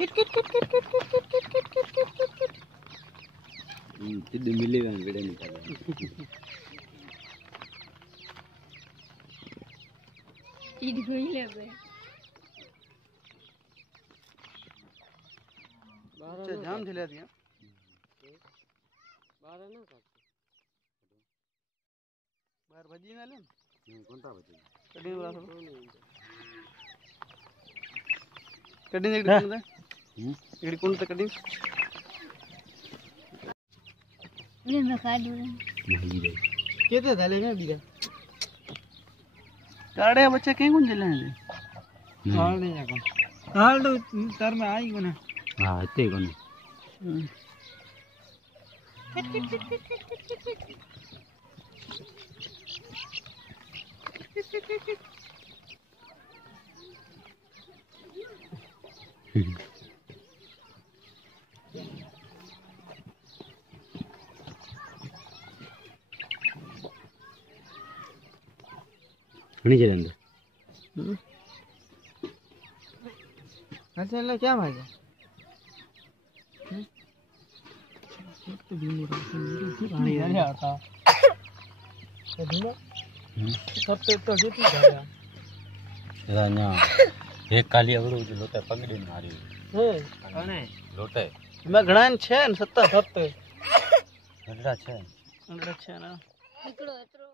kit किट किट किट किट किट किट किट किट किट किट किट किट तिद्दे मिलेगा वीडियो निकाल ईद कोई ले बे अच्छा जाम चला दिया बारह ना कर बाहर भजी ना ले कौन सा बचे कड़ी वाला सब कड़ी ने कौन सा इकड़ी कौन सा कड़ी ले मैं खा लूं नहीं रे केते थाले में बीरा काड़े बच्चे कहीं कौन चले हैं हाल नहीं जाको हाल तो तर में आई कोना हां इतने कोन किट किट किट किट किट किट किट किट नहीं चलेंगे अच्छा ले क्या भाई तो भी नहीं यार आता तो धुना सब तो जेती जाया राना एक काली अगड़ो जो लोटे पगड़ी मारी है कने लोटे मैं घणा छे ने 7 7 अडड़ा छे अंदर छे ना निकलो एतरो